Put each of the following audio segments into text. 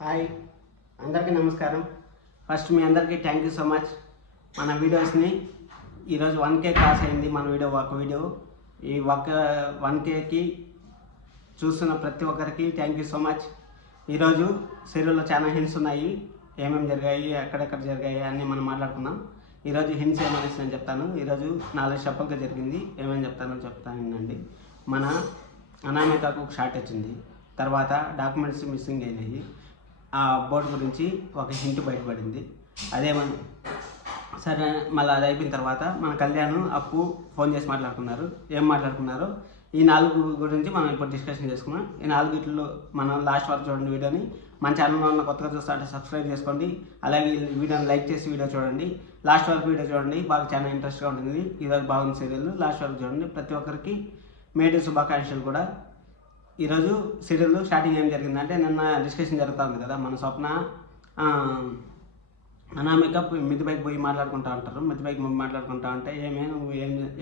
Hi, అందరికీ నమస్కారం. First మీ అందరికీ థ్యాంక్ యూ సో మచ్. మన వీడియోస్ని ఈరోజు 1K క్రాస్ అయింది. మన వీడియో ఈ 1Kకి చూస్తున్న ప్రతి ఒక్కరికి థ్యాంక్ యూ సో మచ్. ఈరోజు సీరియల్లో చాలా హింట్స్ ఉన్నాయి. ఏమేమి జరిగాయి, ఎక్కడెక్కడ జరిగాయి అన్నీ మనం మాట్లాడుకుందాం. ఈరోజు హింట్స్ ఏమనేసి నేను చెప్తాను. ఈరోజు 4 స్టెప్పులుగా జరిగింది. ఏమేమి చెప్తానండి. మన అనామికకు ఒక షార్ట్ వచ్చింది. తర్వాత డాక్యుమెంట్స్ మిస్సింగ్ అయినాయి. ఆ బోర్డు గురించి ఒక హింట్ బయటపడింది. అదేమని సరే, మళ్ళీ అది అయిపోయిన తర్వాత మన కళ్యాణ్ అప్పు ఫోన్ చేసి మాట్లాడుకున్నారు. ఏం మాట్లాడుకున్నారో ఈ 4 గురించి మనం ఇప్పుడు డిస్కషన్ చేసుకున్నాం. ఈ 4 మనం లాస్ట్ వరకు చూడండి వీడియోని. మన ఛానల్లో ఉన్న కొత్తగా చూస్తా అంటే సబ్స్క్రైబ్ చేసుకోండి. అలాగే ఈ వీడియోని లైక్ చేసి వీడియో చూడండి. లాస్ట్ వరకు వీడియో చూడండి, బాగా చాలా ఇంట్రెస్ట్గా ఉంటుంది. ఈరోజు బాగుంది సీరియల్, లాస్ట్ వరకు చూడండి. ప్రతి ఒక్కరికి మేడే శుభాకాంక్షలు కూడా. ఈరోజు సీరియల్ స్టార్టింగ్ ఏం జరిగిందంటే, నిన్న డిస్కషన్ జరుగుతుంది కదా, మన స్వప్న అనామిక మిద్ది పైకి పోయి మాట్లాడుకుంటా ఉంటారు. మిద్ది పైకి మాట్లాడుకుంటా ఉంటే నువ్వు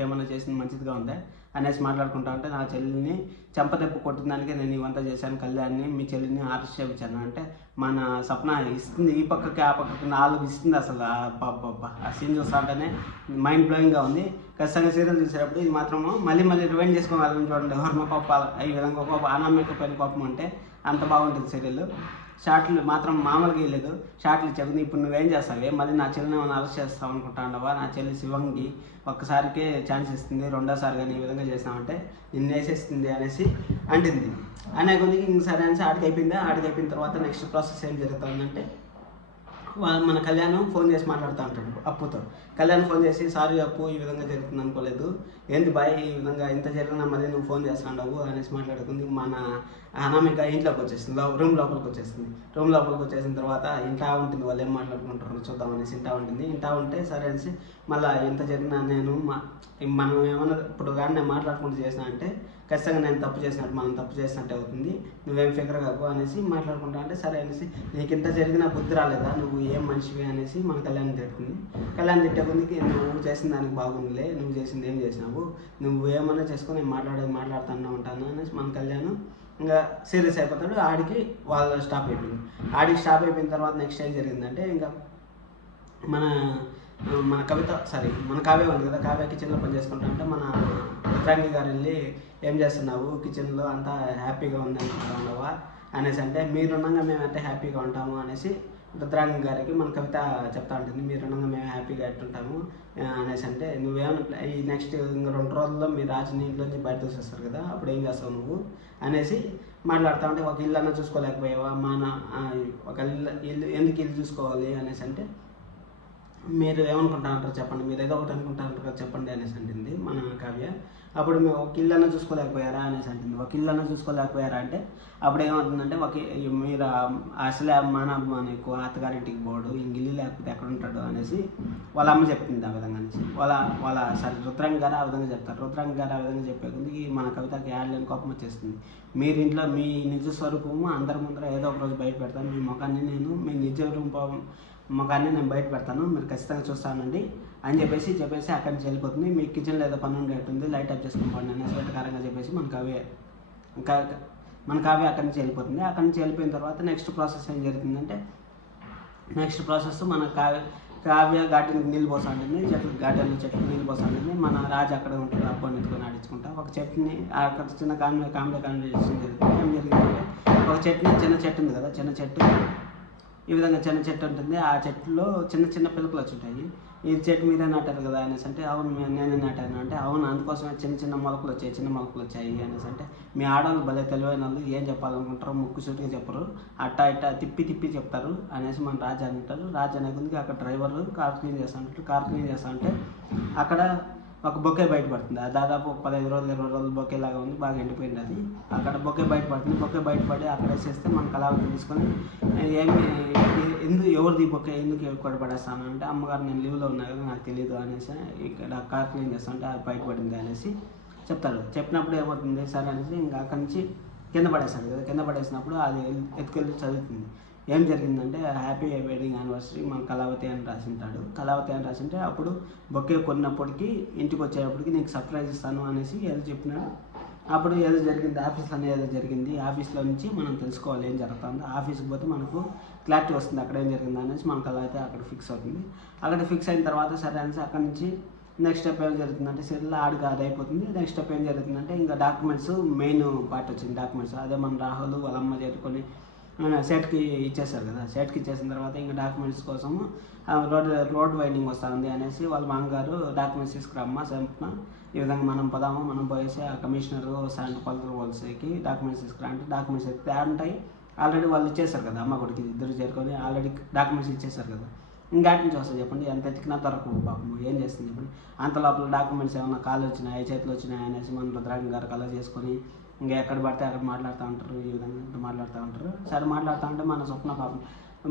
ఏమన్నా చేసింది మంచిదిగా ఉందా అనేసి మాట్లాడుకుంటా ఉంటే, నా చెల్లిని చెంపదెప్పు కొట్టిందానికే నేను ఇవంతా చేశాను, కళ్యాణ్ని మీ చెల్లిని ఆర్టిస్ట్ చేయించాను అంటే మన స్వప్న ఇస్తుంది. ఈ పక్కకి ఆ పక్కకి 4 ఇస్తుంది. అసలు ఆ సీన్ చూస్తా ఉంటేనే మైండ్ బ్లోయింగ్గా ఉంది. ఖచ్చితంగా సీరియల్ చూసేటప్పుడు ఇది మాత్రము మళ్ళీ రివైండ్ చేసుకోవాలని చూడండి. ఎవరినో కోపాలు ఈ విధంగా కోపం, అనామిక పైన కోపం అంటే అంత బాగుంటుంది సీరియల్. షార్ట్లు మాత్రం మామూలుగా వేయలేదు, షార్ట్లు చెప్పింది. ఇప్పుడు నువ్వేం చేస్తావే, మళ్ళీ నా చెల్లిని ఏమైనా అరెస్ట్ చేస్తావు అనుకుంటా ఉండవా? నా చెల్లి శివంగి ఒక్కసారికే ఛాన్స్ ఇస్తుంది, రెండోసారి కానీ ఈ విధంగా చేసినామంటే నిన్ను వేసేస్తుంది అనేసి అంటుంది. అనే కొద్దికి ఇంక సరే అనేసి ఆడికి అయిపోయిన తర్వాత నెక్స్ట్ ప్రాసెస్ ఏం జరుగుతుందంటే, మన కళ్యాణ్ ఫోన్ చేసి మాట్లాడుతూ ఉంటాడు అప్పుతో. కళ్యాణ్ ఫోన్ చేసి, సారీ అప్పు, ఈ విధంగా జరుగుతుంది అనుకోలేదు, ఏంటి బాయ్ ఈ విధంగా ఇంత జరిగినా మళ్ళీ నువ్వు ఫోన్ చేస్తావు అనేసి మాట్లాడుకుంది. మన అనామిక ఇంట్లోకి వచ్చేస్తుంది, రూమ్ లోపలికి వచ్చేస్తుంది. రూమ్ లోపలికి వచ్చేసిన తర్వాత ఇంటా ఉంటుంది, వాళ్ళు ఏం మాట్లాడుకుంటారు చూద్దామనేసి ఇంటా ఉంటే సరే అనేసి మళ్ళీ ఇంత జరిగినా మనం ఏమన్నా ఇప్పుడు కానీ నేను మాట్లాడుకుంటూ చేసినా అంటే ఖచ్చితంగా నేను తప్పు చేసినట్టు, మనం తప్పు చేసినట్టు అవుతుంది, నువ్వేం ఫిగర్ కాకు అనేసి మాట్లాడుకుంటా అంటే సరే అనేసి, నీకు ఇంత జరిగినా బుద్ధి రాలేదా, నువ్వు ఏం మనిషివి అనేసి మన కళ్యాణ్ తిట్టుకుంది. కళ్యాణ్ తిట్టే కొద్దికి నువ్వు చేసిన దానికి బాగుందిలే, నువ్వు చేసింది ఏం చేసినావు, నువ్వు ఏమన్నా చేసుకొని నేను మాట్లాడుతూనే ఉంటాను అనేసి మన కళ్యాణ్ ఇంకా సీరియస్ అయిపోతాడు. ఆడికి వాళ్ళు స్టాప్ అయిపోయింది. ఆడికి స్టాప్ అయిపోయిన తర్వాత నెక్స్ట్ ఏం జరిగిందంటే, ఇంకా మన కావ్య ఉంది కదా, కావ్య కిచెన్లో పని చేసుకుంటా అంటే మన రుద్రాంగి గారు వెళ్ళి, ఏం చేస్తున్నావు కిచెన్లో, అంతా హ్యాపీగా ఉంది అనుకుంటున్నావా అనేసి అంటే, మీరుండగా మేము అంటే హ్యాపీగా ఉంటాము అనేసి రుద్రాంగి గారికి మన కవిత చెప్తా ఉంటుంది. మీరుండగా మేము హ్యాపీగా ఎట్టుంటాము అనేసి అంటే, నువ్వేమన్నా ఈ నెక్స్ట్ ఇంకా 2 రోజుల్లో మీ రాజుని ఇంట్లోంచి బయట చూసేస్తారు కదా, అప్పుడు ఏం చేస్తావు నువ్వు అనేసి మాట్లాడుతూ ఉంటే, ఒక ఇల్లు అన్నా చూసుకోలేకపోయావా, ఒక ఇల్లు ఎందుకు ఇల్లు చూసుకోవాలి అనేసి అంటే, మీరు ఏమనుకుంటా ఉంటారు చెప్పండి, మీరు ఏదో ఒకటి అనుకుంటా ఉంటారు కదా చెప్పండి అనేసి అంటుంది మన కావ్య. అప్పుడు మేము ఒక ఇల్లన్నా చూసుకోలేకపోయారా అనేసి అంటుంది. ఒక ఇల్లన్నా చూసుకోలేకపోయారా అంటే అప్పుడు ఏమవుతుందంటే, మీరు అసలే మనకు అత్తగారింటికి పోడు, ఇంక ఇల్లు లేకపోతే ఎక్కడ ఉంటాడు అనేసి వాళ్ళ అమ్మ చెప్తుంది. ఆ విధంగా అనేసి రుద్రాంగి గారు ఆ విధంగా చెప్తారు. రుద్రాంగి గారు ఆ విధంగా చెప్పేకుంది మన కవితకి యాడ్లేని కోపం వచ్చేస్తుంది. మీరు ఇంట్లో మీ నిజ స్వరూపము అందరి ముందర ఏదో ఒక రోజు బయట పెడతాను, మీ ముఖాన్ని మీ నిజ రూపం ముఖాన్ని నేను బయట పెడతాను, మీరు ఖచ్చితంగా చూస్తానండి అని చెప్పేసి అక్కడి నుంచి వెళ్ళిపోతుంది. మీ కిచెన్లో ఏదో పని ఉండేటుంది, లైట్ ఆఫ్ చేసుకుని పోండి అనేసి వెంటకారంగా చెప్పేసి మన కావ్య అక్కడి నుంచి వెళ్ళిపోతుంది. అక్కడి నుంచి వెళ్ళిపోయిన తర్వాత నెక్స్ట్ ప్రాసెస్ ఏం జరుగుతుందంటే, నెక్స్ట్ ప్రాసెస్ మన కావ్య గార్డెన్కి నీళ్ళు పోసా ఉంటుంది, చెట్లకు నీళ్ళు పోసా ఉంటుంది. మన రాజు అక్కడ ఉంటుంది, అబ్బాయిని ఎత్తుకొని ఆడించుకుంటా ఒక చెట్టుని అక్కడ చిన్న కామెడీ కాన్వర్సేషన్ జరుగుతుంది. ఏం జరిగిందంటే, ఒక చిన్న చెట్టు ఉంది కదా, చిన్న చెట్టు ఈ విధంగా చిన్న చెట్టు ఉంటుంది. ఆ చెట్టులో చిన్న పిలకలు వచ్చి ఉంటాయి. ఈ చెట్టు మీరే నాటారు కదా అనేసి అంటే, అవును నేనే నాటాను అంటే, అవును అందుకోసమే చిన్న మొలకలు వచ్చాయి అనేసి అంటే, మీ ఆడవాళ్ళు భలే తెలివైన వాళ్ళు, ఏం చెప్పాలనుకుంటారో ముక్కు సూటిగా చెప్పరు, అట్టా తిప్పి చెప్తారు అనేసి మన రాజు అంటారు. రాజు అనే కొద్దిగా అక్కడ డ్రైవర్ కార్ క్లీన్ చేస్తా ఉంటే అక్కడ ఒక బొకే బయటపడుతుంది. అది దాదాపు 15 రోజులు 20 రోజులు బొకే లాగా ఉంది, బాగా ఎండిపోయింది. అది అక్కడ బొకే బయటపడి అక్కడ వేసేస్తే మన కళావతి తీసుకొని, ఎవరిది బొకే ఎందుకు ఎక్కడ పడేస్తాను అంటే, అమ్మగారు నేను లీవ్లో ఉన్నా కదా నాకు తెలియదు అనేసి, ఇక్కడ కార్ క్లీన్ చేస్తుంటే అది బయటపడింది అనేసి చెప్తారు. చెప్పినప్పుడు ఏమవుతుంది సరే అనేసి ఇంకా అక్కడి నుంచి కింద పడేస్తాడు కదా, కింద పడేసినప్పుడు అది ఎత్తుకెళ్ళి చదువుతుంది. ఏం జరిగిందంటే, హ్యాపీ వెడ్డింగ్ యానివర్సరీ మన కళావతి అని రాసింటే అప్పుడు బొకే కొన్నప్పటికీ ఇంటికి వచ్చేటప్పటికి నీకు సర్ప్రైజ్ ఇస్తాను అనేసి ఏదో చెప్పినాడు. అప్పుడు ఏదో జరిగింది, ఆఫీస్లోనే ఏదో జరిగింది, ఆఫీస్లో నుంచి మనం తెలుసుకోవాలి ఏం జరుగుతుందో. ఆఫీస్కి పోతే మనకు క్లారిటీ వస్తుంది అక్కడ ఏం జరిగింది అనేసి, మనకు అలా అయితే అక్కడ ఫిక్స్ అవుతుంది. అక్కడ ఫిక్స్ అయిన తర్వాత సరే అనేసి అక్కడ నుంచి నెక్స్ట్ స్టెప్ ఏం జరుగుతుందంటే, సెటిల్ ఆడికి అది అయిపోతుంది. నెక్స్ట్ స్టెప్ ఏం జరుగుతుందంటే, ఇంకా డాక్యుమెంట్స్ మెయిన్ పార్ట్ వచ్చింది. డాక్యుమెంట్స్ అదే మన రాహుల్ వాళ్ళ అమ్మ చేరుకొని సెట్కి ఇచ్చేసారు కదా. సెట్కి ఇచ్చేసిన తర్వాత ఇంకా డాక్యుమెంట్స్ కోసము రోడ్ వైండింగ్ వస్తుంది అనేసి వాళ్ళ మామగారు డాక్యుమెంట్స్ తీసుకురమ్మా చెప్పిన ఈ విధంగా మనం పోదాము, మనం పోయేసి ఆ కమిషనర్ శాంతి కొలతల పోలీసుకి డాక్యుమెంట్స్ తీసుకురా అంటే డాక్యుమెంట్స్ అయితే ఉంటాయి. ఆల్రెడీ వాళ్ళు ఇచ్చేసారు కదా, అమ్మ కొడుకు ఇద్దరు చేరుకొని ఆల్రెడీ డాక్యుమెంట్స్ ఇచ్చేసారు కదా. ఇంకా నుంచి వస్తుంది చెప్పండి, ఎంత ఎత్తికినా దొరకవు పాపం, ఏం చేస్తుంది చెప్పండి. అంత లోపల డాక్యుమెంట్స్ ఏమన్నా కాళ్ళు వచ్చినాయి చేతులు వచ్చినాయి అనేసి మన రుద్రాంగ గారు కలర్ చేసుకొని ఇంకా ఎక్కడ పడితే అక్కడ మాట్లాడుతూ ఉంటారు, ఈ విధంగా మాట్లాడుతూ ఉంటారు. సరే మాట్లాడుతూ ఉంటే మన స్వప్న పాపం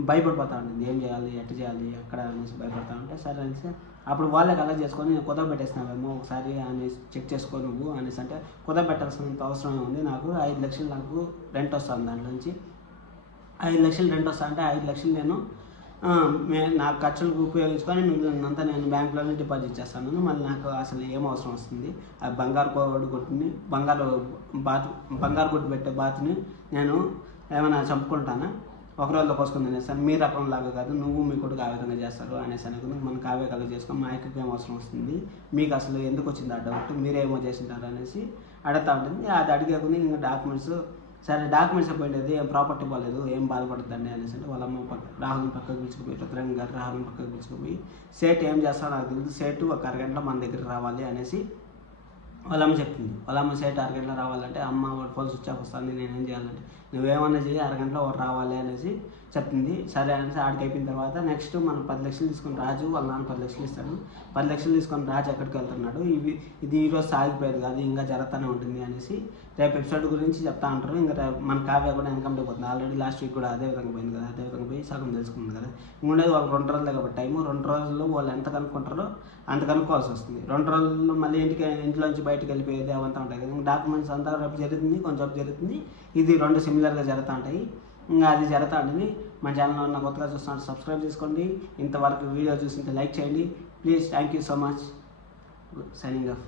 భయపడిపోతూ ఉంటుంది, ఏం చేయాలి ఎట్టు చేయాలి అక్కడ అనేసి భయపడతా ఉంటే, సరే అనేసి అప్పుడు వాళ్ళే కలర్ చేసుకొని కుదవ పెట్టేసినావేమో ఒకసారి అనేసి చెక్ చేసుకో నువ్వు అనేసి అంటే, కుదవ పెట్టాల్సినంత అవసరం ఉంది, నాకు 5 లక్షలు నాకు రెంట్ వస్తుంది, దాంట్లో నుంచి 5 లక్షలు రెంట్ వస్తా అంటే 5 లక్షలు నేను నా ఖర్చులకు ఉపయోగించుకొని మిగిలినంతా నేను బ్యాంకులోనే డిపాజిట్ చేస్తాను. మళ్ళీ నాకు అసలు ఏం అవసరం వస్తుంది, ఆ బంగారు కొట్టుని బంగారు కొట్టు పెట్టే బాతుని నేను ఏమైనా చంపుకుంటానా, ఒక రోజులో పోసుకుని తినేస్తాను, మీ రకం లాగా కాదు, నువ్వు మీ కొడుకు ఆ విధంగా చేస్తారు అనేసి అనుకుని మనం కావే కలర్ చేసుకొని మా అక్కకి ఏం అవసరం వస్తుంది, మీకు అసలు ఎందుకు వచ్చింది ఆ డౌట్, మీరేమో చేసింటారు అనేసి అడుగుతూ ఉంటుంది. అది అడిగేకుని ఇంకా డాక్యుమెంట్స్ సరే డాక్యుమెంట్స్ అయిపోయింది, ఏం ప్రాపర్టీ పోలేదు, ఏం బాధపడుతుందండి అనేసి అంటే వాళ్ళ అమ్మ రాహుల్ని పక్కకు పిలుచుకుపోయి రుద్రాంగ గారు రాహుల్ని పక్కకు పిలుచుకుపోయి సేట్ ఏం చేస్తాడో నాకు తెలియదు, సేటు ఒక అరగంటలో మన దగ్గర రావాలి అనేసి వాళ్ళమ్మ చెప్తుంది. వాళ్ళమ్మ సేట్ అరగంటలో రావాలంటే అమ్మ ఫోన్ స్విచ్ ఆఫ్ వస్తుంది, నేనేం చేయాలంటే నువ్వేమన్నా చేయి అరగంటలో ఒకటి రావాలి అనేసి చెప్తుంది. సరే అనేసి ఆడికి అయిపోయిన తర్వాత నెక్స్ట్ మనం 10 లక్షలు తీసుకొని రాజు వాళ్ళ నాన్న 10 లక్షలు ఇస్తాడు. 10 లక్షలు తీసుకొని రాజు ఎక్కడికి వెళ్తున్నాడు, ఇది ఈరోజు సాగిపోయేది కాదు, ఇంకా జరుగుతూనే ఉంటుంది అనేసి రేపు ఎపిసోడ్ గురించి చెప్తా ఉంటారు. ఇంకా మన కావ్య కూడా ఇన్కమ్ అయిపోతుంది, ఆల్రెడీ లాస్ట్ వీక్ కూడా అదే విధంగా పోయింది కదా, అదే విధంగా పోయి సగం తెలుసుకుంది కదా. ఇంకొండేది వాళ్ళు 2 రోజులే కాబట్టి టైము, 2 రోజుల్లో వాళ్ళు ఎంత కనుక్కుంటారో అంత కనుక్కోవాల్సి వస్తుంది. 2 రోజుల్లో మళ్ళీ ఇంట్లోంచి బయటకు వెళ్ళిపోయేది అవంతా ఉంటాయి కదా. డాక్యుమెంట్స్ అంతా రేపు జరుగుతుంది, కొంచెం జరుగుతుంది, ఇది 2 సిమిలర్గా జరుగుతూ ఉంటాయి. ఇంకా అది జరుగుతూ ఉంటుంది. మన ఛానల్లో ఉన్న కొత్తగా చూస్తున్నారు సబ్స్క్రైబ్ చేసుకోండి, ఇంతవరకు వీడియో చూసింటే లైక్ చేయండి please. Thank you so much. Signing off.